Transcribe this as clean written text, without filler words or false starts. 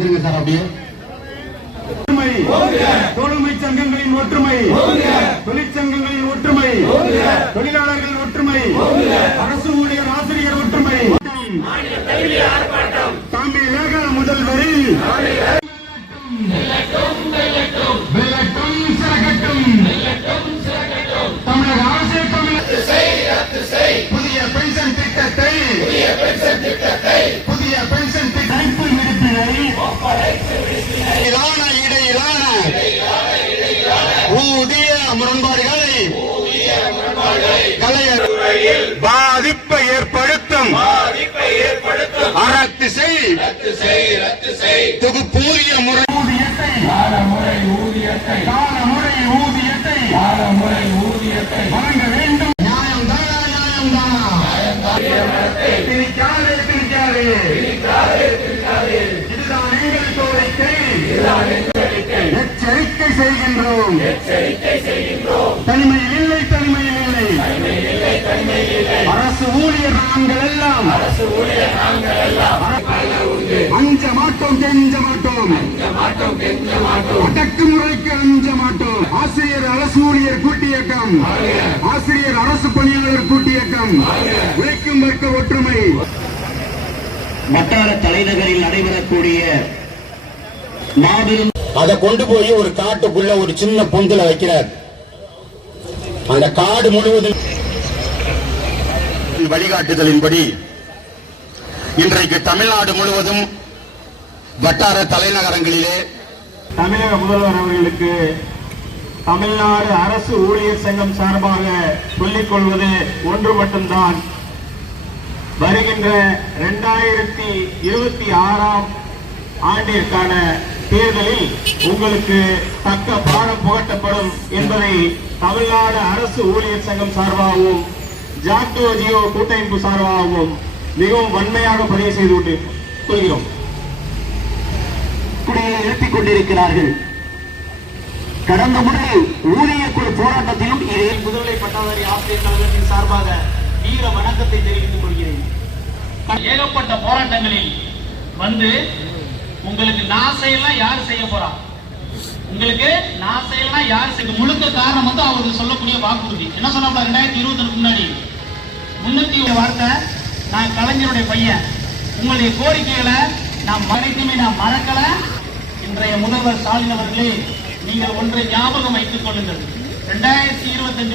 வந்துருங்க சார். அப்படியே தோழமை சங்கங்களின் ஒற்றுமை, தொழிற்சங்கங்களின் ஒற்றுமை, தொழிலாளர்கள் ஒற்றுமை, அரசு ஊழியர் ஆசிரியர் ஒற்றுமை, தமிழக முதல்வரில் தமிழக அரசு புதிய பென்ஷன் திட்டத்தை இடையிலான ஊதிய முரண்பாடுகளை பாதிப்பை ஏற்படுத்தும் ரத்து செய் தொகுப்பூதிய முறை ஊதியத்தை வழங்க வேண்டும். நியாயம் தானா திணிக்காதே இதுதான் எங்கள் கோரிக்கை. எச்சரிக்கை செய்கின்றோம். தனிமையில் இல்லை. அரசு ஊழியர் நாங்கள் எல்லாம் அஞ்ச மாட்டோம், கெஞ்ச மாட்டோம், அடக்குமுறைக்கு அஞ்ச மாட்டோம். ஆசிரியர் அரசு ஊழியர் கூட்டியக்கம், ஆசிரியர் அரசு பணியாளர் கூட்டியக்கம், உழைக்கும் வர்க்க ஒற்றுமை. வட்டார தலைநகரில் நடைபெறக்கூடிய மாபெரும் அதை கொண்டு போய் ஒரு காட்டுக்குள்ள ஒரு சின்ன பொந்துல வைக்கிறார். அந்த காடு முழுவதும் வழிகாட்டுதலின்படி இன்றைக்கு தமிழ்நாடு முழுவதும் வட்டார தலைநகரங்களிலே தமிழக முதல்வர் அவர்களுக்கு தமிழ்நாடு அரசு ஊழியர் சங்கம் சார்பாக சொல்லிக் கொள்வது ஒன்று மட்டும்தான். வருகின்ற 2026 ஆண்டிற்கான தேர்தலில் உங்களுக்கு தக்க பாடம் புகட்டப்படும் என்பதை தமிழ்நாடு அரசு ஊழியர் சங்கம் சார்பாகவும் ஜாக்டோ ஜியோ கூட்டமைப்பு சார்பாகவும் மிகவும் வன்மையாக பதிவு செய்து கொள்கிறோம். எழுப்பிக் கொண்டிருக்கிறார்கள். கடந்த முறை ஊழியர் குழு போராட்டத்திலும் இதே முதுநிலை பட்டதாரி ஆசிரியர் கழகத்தின் சார்பாக வீர வணக்கத்தை தெரிவித்துக் கொள்கிறேன். ஏகப்பட்ட போராட்டங்களில் வந்து உங்களுக்கு நான் செய்யலாம் யார் செய்ய போறா, உங்களுக்கு நான் செய்யலாம் யார் செய்ய முழுக்க காரணம் வந்து அவருக்கு சொல்லக்கூடிய வாக்குறுதி என்ன சொன்னா 2020 முன்னாடி 300 வார்த்தை, நான் கலைஞருடைய பையன், உங்களுடைய கோரிக்கைகளை நான் மறைத்துமே நான் மறக்கல. இன்றைய முதல்வர் ஸ்டாலின் அவர்களே, நீங்கள் ஒன்றை ஞாபகம் வைத்துக் கொள்ளுங்கள். 2025